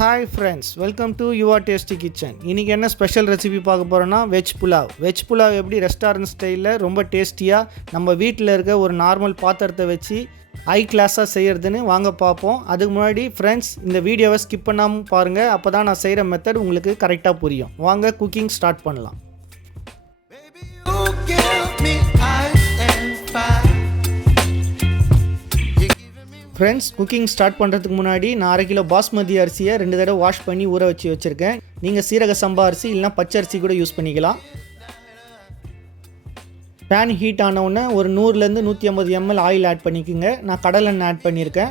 Hi friends, welcome to Yuva Tasty Kitchen. இன்னைக்கு என்ன special recipe பார்க்க போறோம்னா வெஜ் புலாவ். வெஜ் புலாவ் எப்படி ரெஸ்டாரன்ட் ஸ்டைலில் ரொம்ப டேஸ்டியாக நம்ம வீட்டில் இருக்க ஒரு நார்மல் பாத்திரத்தை வச்சு ஹை கிளாஸாக செய்கிறதுன்னு வாங்க பார்ப்போம். அதுக்கு முன்னாடி ஃப்ரெண்ட்ஸ் இந்த வீடியோவை ஸ்கிப் பண்ணாமல் பாருங்கள், அப்போ தான் நான் செய்கிற மெத்தட் உங்களுக்கு கரெக்டாக புரியும். வாங்க குக்கிங் ஸ்டார்ட் பண்ணலாம். ஃப்ரெண்ட்ஸ் குக்கிங் ஸ்டார்ட் பண்ணுறதுக்கு முன்னாடி நான் 1/2 கிலோ பாஸ்மதி அரிசியை 2 தடவை வாஷ் பண்ணி ஊற வச்சுருக்கேன். நீங்கள் சீரக சம்பா அரிசி இல்லைனா பச்சை அரிசி கூட யூஸ் பண்ணிக்கலாம். பேன் ஹீட் ஆனவுடனே ஒரு 100லேருந்து 150 ml ஆயில் ஆட் பண்ணிக்கோங்க. நான் கடலெண்ணெய் ஆட் பண்ணியிருக்கேன்.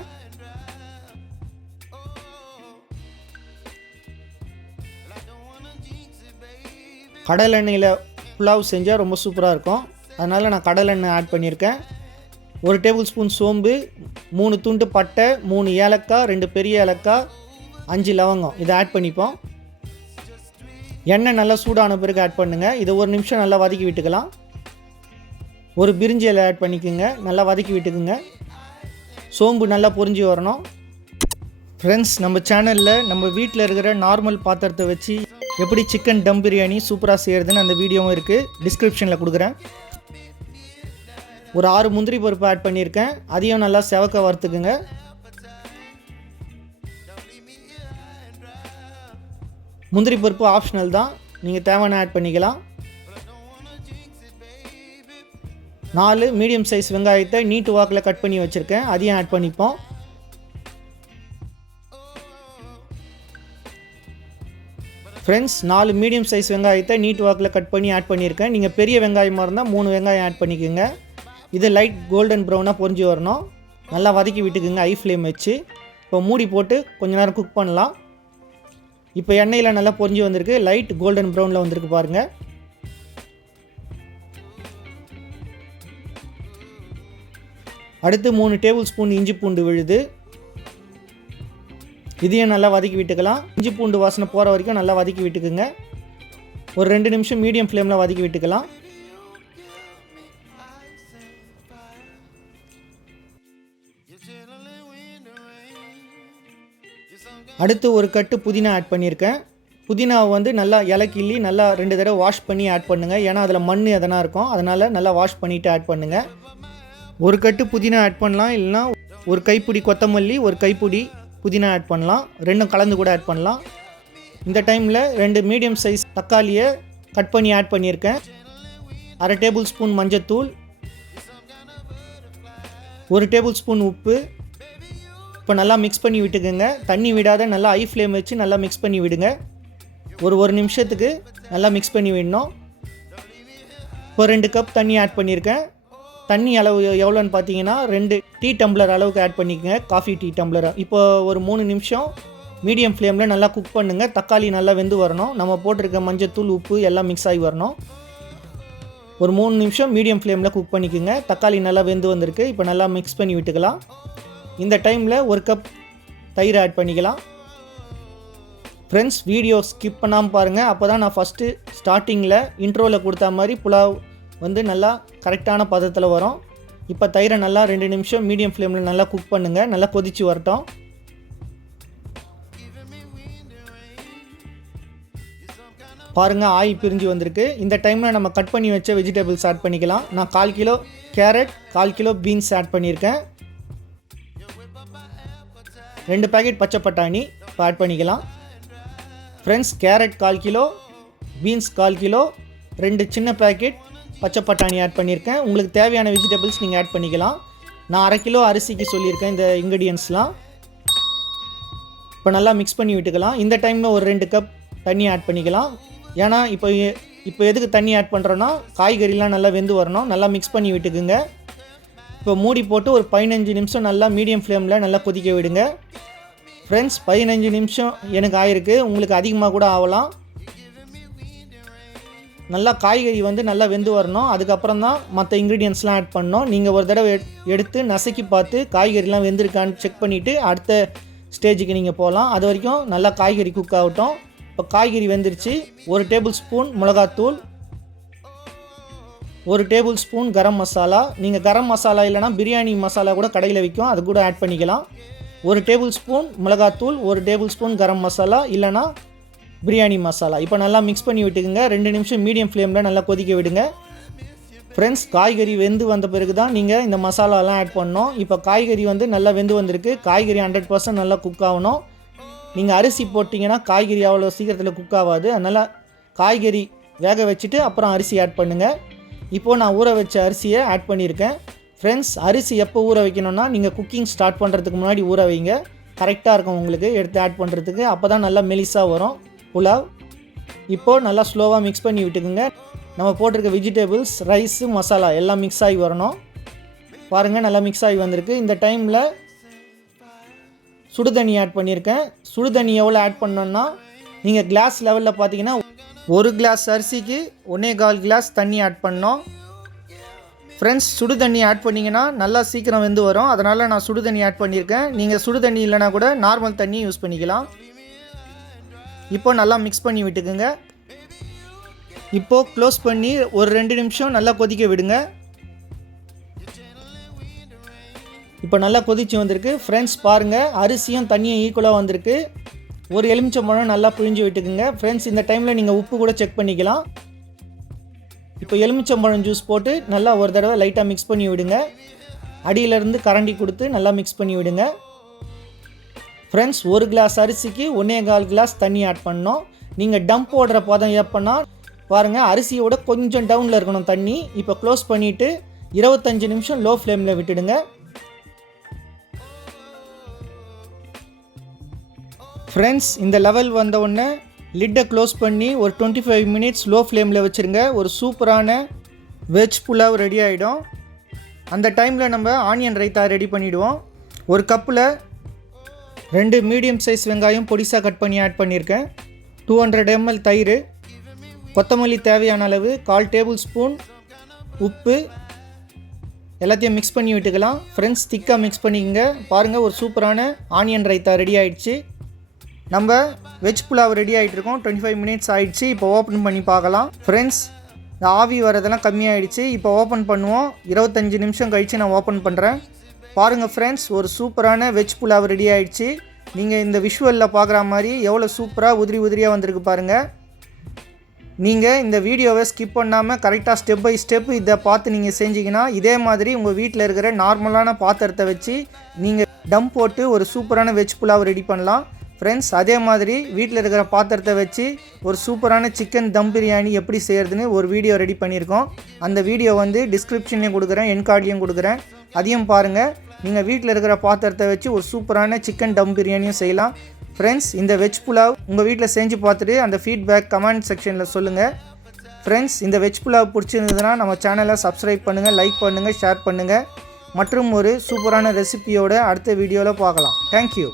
கடலெண்ணெயில் புலாவ் செஞ்சால் ரொம்ப சூப்பராக இருக்கும், அதனால் நான் கடலெண்ணெய் ஆட் பண்ணியிருக்கேன். 1 டேபிள் ஸ்பூன் சோம்பு, 3 துண்டு பட்டை, 3 ஏலக்காய், 2 பெரிய ஏலக்காய், 5 லவங்கம் இதை ஆட் பண்ணிப்போம். எண்ணெய் நல்லா சூடான பிறகு ஆட் பண்ணுங்கள். இதை 1 நிமிஷம் நல்லா வதக்கி விட்டுக்கலாம். ஒரு பிரிஞ்சி இலை ஆட் பண்ணிக்கோங்க, நல்லா வதக்கி விட்டுக்குங்க. சோம்பு நல்லா பொரிஞ்சு வரணும். ஃப்ரெண்ட்ஸ் நம்ம சேனலில் நம்ம வீட்டில் இருக்கிற நார்மல் பாத்திரத்தை வச்சு எப்படி சிக்கன் தம் பிரியாணி சூப்பராக செய்கிறதுன்னு அந்த வீடியோவும் இருக்குது, டிஸ்கிரிப்ஷனில் கொடுக்குறேன். ஒரு 6 முந்திரி பருப்பு ஆட் பண்ணியிருக்கேன், அதையும் நல்லா செவக்க வறுத்துக்குங்க. முந்திரி பருப்பு ஆப்ஷனல் தான், நீங்கள் தேவையான ஆட் பண்ணிக்கலாம். 4 மீடியம் சைஸ் வெங்காயத்தை நீட்டு வாக்கில் கட் பண்ணி வச்சுருக்கேன், அதையும் ஆட் பண்ணிப்போம். ஃப்ரெண்ட்ஸ் 4 மீடியம் சைஸ் வெங்காயத்தை நீட்டு வாக்கில் கட் பண்ணி ஆட் பண்ணியிருக்கேன். நீங்கள் பெரிய வெங்காயமாக இருந்தால் 3 வெங்காயம் ஆட் பண்ணிக்கோங்க. இது லைட் கோல்டன் ப்ரௌனாக பொரிஞ்சு வரணும், நல்லா வதக்கி விட்டுக்குங்க ஹை ஃப்ளேம் வச்சு. இப்போ மூடி போட்டு கொஞ்ச நேரம் குக் பண்ணலாம். இப்போ எண்ணெயில் நல்லா பொரிஞ்சு வந்திருக்கு, லைட் கோல்டன் ப்ரௌனில் வந்திருக்கு பாருங்கள். அடுத்து 3 டேபிள் ஸ்பூன் இஞ்சி பூண்டு விழுது, இதையும் நல்லா வதக்கி விட்டுக்கலாம். இஞ்சி பூண்டு வாசனை போகிற வரைக்கும் நல்லா வதக்கி விட்டுக்குங்க. ஒரு 2 நிமிஷம் மீடியம் ஃப்ளேமில் வதக்கி விட்டுக்கலாம். அடுத்து ஒரு கட்டு புதினா ஆட் பண்ணியிருக்கேன். புதினாவை நல்லா இலை கிள்ளி நல்லா 2 தடவை வாஷ் பண்ணி ஆட் பண்ணுங்கள், ஏன்னா அதில் மண் எதனா இருக்கும், அதனால் நல்லா வாஷ் பண்ணிவிட்டு ஆட் பண்ணுங்கள். ஒரு கட்டு புதினா ஆட் பண்ணலாம், இல்லைனா ஒரு கைப்பிடி கொத்தமல்லி, ஒரு கைப்பிடி புதினா ஆட் பண்ணலாம், ரெண்டும் கலந்து கூட ஆட் பண்ணலாம். இந்த டைமில் 2 மீடியம் சைஸ் தக்காளியை கட் பண்ணி ஆட் பண்ணியிருக்கேன். 1/2 டேபிள் ஸ்பூன் மஞ்சத்தூள், 1 டேபிள் ஸ்பூன் உப்பு. இப்போ நல்லா மிக்ஸ் பண்ணி விட்டுக்குங்க, தண்ணி விடாத நல்லா ஹை ஃப்ளேம் வச்சு நல்லா மிக்ஸ் பண்ணி விடுங்க. ஒரு நிமிஷத்துக்கு நல்லா மிக்ஸ் பண்ணி விடணும். இப்போ 2 கப் தண்ணி ஆட் பண்ணியிருக்கேன். தண்ணி அளவு எவ்வளோன்னு பார்த்தீங்கன்னா 2 டீ டம்ளர் அளவுக்கு ஆட் பண்ணிக்கோங்க, காஃபி டீ டம்ளர். இப்போ ஒரு 3 நிமிஷம் மீடியம் ஃப்ளேமில் நல்லா குக் பண்ணுங்கள். தக்காளி நல்லா வெந்து வரணும், நம்ம போட்டிருக்க மஞ்சத்தூள் உப்பு எல்லாம் மிக்ஸ் ஆகி வரணும். ஒரு 3 நிமிஷம் மீடியம் ஃப்ளேமில் குக் பண்ணிக்கோங்க. தக்காளி நல்லா வெந்து வந்திருக்கு, இப்போ நல்லா மிக்ஸ் பண்ணி விட்டுக்கலாம். இந்த டைமில் 1 கப் தயிர் ஆட் பண்ணிக்கலாம். ஃப்ரெண்ட்ஸ் வீடியோ ஸ்கிப் பண்ணாமல் பாருங்கள், அப்போ தான் நான் ஃபஸ்ட்டு ஸ்டார்டிங்கில் இன்ட்ரோவில் கொடுத்த மாதிரி புலாவ் நல்லா கரெக்டான பதத்தில் வரும். இப்போ தயிரை நல்லா 2 நிமிஷம் மீடியம் ஃப்ளேமில் நல்லா குக் பண்ணுங்கள், நல்லா கொதித்து வரட்டும். பாருங்கள் ஆயில் பிரிஞ்சு வந்திருக்கு. இந்த டைமில் நம்ம கட் பண்ணி வச்ச வெஜிடபிள்ஸ் ஆட் பண்ணிக்கலாம். நான் 1/4 kilo carrot, 1/4 kilo beans add பண்ணியிருக்கேன். 2 பேக்கெட் பச்சை பட்டாணி இப்போ ஆட் பண்ணிக்கலாம். Friends carrot 1/4 kilo, beans 1/4 kilo, 2 சின்ன பேக்கெட் பச்சை பட்டாணி ஆட் பண்ணியிருக்கேன். உங்களுக்கு தேவையான வெஜிடபிள்ஸ் நீங்கள் ஆட் பண்ணிக்கலாம். நான் 1/2 கிலோ அரிசிக்கு சொல்லியிருக்கேன் இந்த இன்க்ரீடியன்ட்ஸ்லாம். இப்போ நல்லா மிக்ஸ் பண்ணி விட்டுக்கலாம். இந்த டைமில் ஒரு 2 கப் தண்ணி ஆட் பண்ணிக்கலாம். ஏன்னா இப்போ எதுக்கு தண்ணி ஆட் பண்ணுறோன்னா காய்கறிலாம் நல்லா வெந்து வரணும். நல்லா மிக்ஸ் பண்ணி விட்டுக்குங்க. இப்போ மூடி போட்டு ஒரு 15 நிமிஷம் நல்லா மீடியம் ஃப்ளேமில் நல்லா கொதிக்க விடுங்க. ஃப்ரெண்ட்ஸ் 15 நிமிஷம் எனக்கு ஆயிருக்கு, உங்களுக்கு அதிகமாக கூட ஆகலாம். நல்லா காய்கறி நல்லா வெந்து வரணும், அதுக்கப்புறம் தான் மற்ற இன்க்ரீடியன்ட்ஸ்லாம் ஆட் பண்ணணும். நீங்கள் ஒரு தடவை எடுத்து நசுக்கி பார்த்து காய்கறிலாம் வெந்திருக்கான்னு செக் பண்ணிவிட்டு அடுத்த ஸ்டேஜுக்கு நீங்கள் போகலாம். அது வரைக்கும் நல்லா காய்கறி குக் ஆகட்டும். இப்போ காய்கறி வெந்துருச்சு. 1 டேபிள் ஸ்பூன் மிளகாத்தூள், 1 டேபிள் ஸ்பூன் கரம் மசாலா. நீங்கள் கரம் மசாலா இல்லைனா பிரியாணி மசாலா கூட கடையில் விற்கும், அது கூட ஆட் பண்ணிக்கலாம். 1 டேபிள் ஸ்பூன் மிளகாத்தூள், 1 டேபிள் ஸ்பூன் கரம் மசாலா இல்லைனா பிரியாணி மசாலா. இப்போ நல்லா மிக்ஸ் பண்ணி விட்டுக்குங்க. 2 நிமிஷம் மீடியம் ஃப்ளேமில் நல்லா கொதிக்க விடுங்க. ஃப்ரெண்ட்ஸ், காய்கறி வெந்து வந்த பிறகு தான் நீங்கள் இந்த மசாலாலாம் ஆட் பண்ணணும். இப்போ காய்கறி வந்து நல்லா வெந்து வந்திருக்கு. காய்கறி 100% நல்லா குக் ஆகணும். நீங்கள் அரிசி போட்டிங்கன்னா காய்கறி அவ்வளோ சீக்கிரத்தில் குக் ஆகாது. அதனால் காய்கறி வேக வச்சுட்டு அப்புறம் அரிசி ஆட் பண்ணுங்கள். இப்போது நான் ஊற வச்ச அரிசியை ஆட் பண்ணியிருக்கேன். ஃப்ரெண்ட்ஸ், அரிசி எப்போ ஊற வைக்கணும்னா நீங்கள் குக்கிங் ஸ்டார்ட் பண்ணுறதுக்கு முன்னாடி ஊற வைங்க. கரெக்டாக இருக்கும் உங்களுக்கு எடுத்து ஆட் பண்ணுறதுக்கு. அப்போ தான் நல்லா மெலிசாக வரும் புலாவ். இப்போது நல்லா ஸ்லோவாக மிக்ஸ் பண்ணி விட்டுக்குங்க. நம்ம போட்டிருக்க வெஜிடபிள்ஸ், ரைஸு, மசாலா எல்லாம் மிக்ஸ் ஆகி வரணும். பாருங்கள், நல்லா மிக்ஸ் ஆகி வந்திருக்கு. இந்த டைமில் சுடு தண்ணி ஆட் பண்ணியிருக்கேன். சுடு தண்ணி எவ்வளோ ஆட் பண்ணோன்னா நீங்கள் கிளாஸ் லெவலில் பார்த்தீங்கன்னா 1 கிளாஸ் அரிசிக்கு 1.25 கிளாஸ் தண்ணி ஆட் பண்ணோம். ஃப்ரெண்ட்ஸ், சுடு தண்ணி ஆட் பண்ணிங்கன்னா நல்லா சீக்கிரம் வெந்து வரும். அதனால் நான் சுடு தண்ணி ஆட் பண்ணியிருக்கேன். நீங்கள் சுடு தண்ணி இல்லைனா கூட நார்மல் தண்ணி யூஸ் பண்ணிக்கலாம். இப்போ நல்லா மிக்ஸ் பண்ணி விட்டுக்குங்க. இப்போது க்ளோஸ் பண்ணி ஒரு 2 நிமிஷம் நல்லா கொதிக்க விடுங்க. இப்போ நல்லா கொதிச்சு வந்திருக்கு. ஃப்ரெண்ட்ஸ், பாருங்கள், அரிசியும் தண்ணியும் ஈக்குவலாக வந்திருக்கு. ஒரு எலுமிச்சம்பழம் நல்லா புழிஞ்சு விட்டுக்குங்க. ஃப்ரெண்ட்ஸ், இந்த டைமில் நீங்கள் உப்பு கூட செக் பண்ணிக்கலாம். இப்போ எலுமிச்சம்பழம் ஜூஸ் போட்டு நல்லா ஒரு தடவை லைட்டாக மிக்ஸ் பண்ணி விடுங்க. அடியிலேருந்து கரண்டி கொடுத்து நல்லா மிக்ஸ் பண்ணி விடுங்க. ஃப்ரெண்ட்ஸ், 1 கிளாஸ் அரிசிக்கு 1.25 கிளாஸ் தண்ணி ஆட் பண்ணோம். நீங்கள் டம்ப் போடுற பதம் எப்போன்னா பாருங்கள், அரிசியோட கொஞ்சம் டவுனில் இருக்கணும் தண்ணி. இப்போ க்ளோஸ் பண்ணிவிட்டு 25 நிமிஷம் லோ ஃப்ளேமில் விட்டுடுங்க. ஃப்ரெண்ட்ஸ், இந்த லெவல் வந்த உடனே லிட்டை க்ளோஸ் பண்ணி ஒரு 25 மினிட்ஸ் லோ ஃப்ளேமில் வச்சுருங்க. ஒரு சூப்பரான வெஜ் புலாவ் ரெடி ஆகிடும். அந்த டைமில் நம்ம ஆனியன் ரைத்தா ரெடி பண்ணிவிடுவோம். ஒரு கப்பில் 2 மீடியம் சைஸ் வெங்காயம் பொடிசாக கட் பண்ணி ஆட் பண்ணியிருக்கேன். 200 ml தயிர், கொத்தமல்லி தேவையான அளவு, 1/4 டேபிள் ஸ்பூன் உப்பு, எல்லாத்தையும் மிக்ஸ் பண்ணி விட்டுக்கலாம். ஃப்ரெண்ட்ஸ், திக்காக மிக்ஸ் பண்ணிக்கங்க. பாருங்கள், ஒரு சூப்பரான ஆனியன் ரைத்தா ரெடி ஆகிடுச்சு. நம்ம வெஜ் புலாவ் ரெடி ஆகிட்டுருக்கோம். 25 மினிட்ஸ் ஆகிடுச்சு. இப்போ ஓப்பன் பண்ணி பார்க்கலாம். ஃப்ரெண்ட்ஸ், இந்த ஆவி வரதெல்லாம் கம்மியாகிடுச்சு. இப்போ ஓப்பன் பண்ணுவோம். 25 நிமிஷம் கழித்து நான் ஓப்பன் பண்ணுறேன். பாருங்கள் ஃப்ரெண்ட்ஸ், ஒரு சூப்பரான வெஜ் புலாவ் ரெடி ஆகிடுச்சு. நீங்கள் இந்த விஷுவலில் பார்க்குற மாதிரி எவ்வளோ சூப்பராக உதிரியாக வந்திருக்கு பாருங்கள். நீங்கள் இந்த வீடியோவை ஸ்கிப் பண்ணாமல் கரெக்டாக ஸ்டெப் பை ஸ்டெப் இதை பார்த்து நீங்கள் செஞ்சிங்கன்னா இதே மாதிரி உங்கள் வீட்டில் இருக்கிற நார்மலான பாத்திரத்தை வச்சு நீங்கள் டம் போட்டு ஒரு சூப்பரான வெஜ் புலாவ் ரெடி பண்ணலாம். ஃப்ரெண்ட்ஸ், அதே மாதிரி வீட்டில் இருக்கிற பாத்திரத்தை வச்சு ஒரு சூப்பரான சிக்கன் தம் பிரியாணி எப்படி செய்கிறதுன்னு ஒரு வீடியோ ரெடி பண்ணியிருக்கோம். அந்த வீடியோ வந்து டிஸ்கிரிப்ஷன்லேயும் கொடுக்குறேன், என் கார்ட்லேயும் கொடுக்குறேன். அதையும் பாருங்கள். நீங்கள் வீட்டில் இருக்கிற பாத்திரத்தை வச்சு ஒரு சூப்பரான சிக்கன் தம் பிரியாணியும் செய்யலாம். ஃப்ரெண்ட்ஸ், இந்த வெஜ் புலாவ் உங்கள் வீட்டில் செஞ்சு பார்த்துட்டு அந்த ஃபீட்பேக் கமெண்ட் செக்ஷனில் சொல்லுங்கள். ஃப்ரெண்ட்ஸ், இந்த வெஜ் புலாவ் பிடிச்சிருந்ததுன்னா நம்ம சேனலை சப்ஸ்கிரைப் பண்ணுங்கள், லைக் பண்ணுங்கள், ஷேர் பண்ணுங்கள். மற்றும் ஒரு சூப்பரான ரெசிபியோட அடுத்த வீடியோவில் பார்க்கலாம். தேங்க்யூ.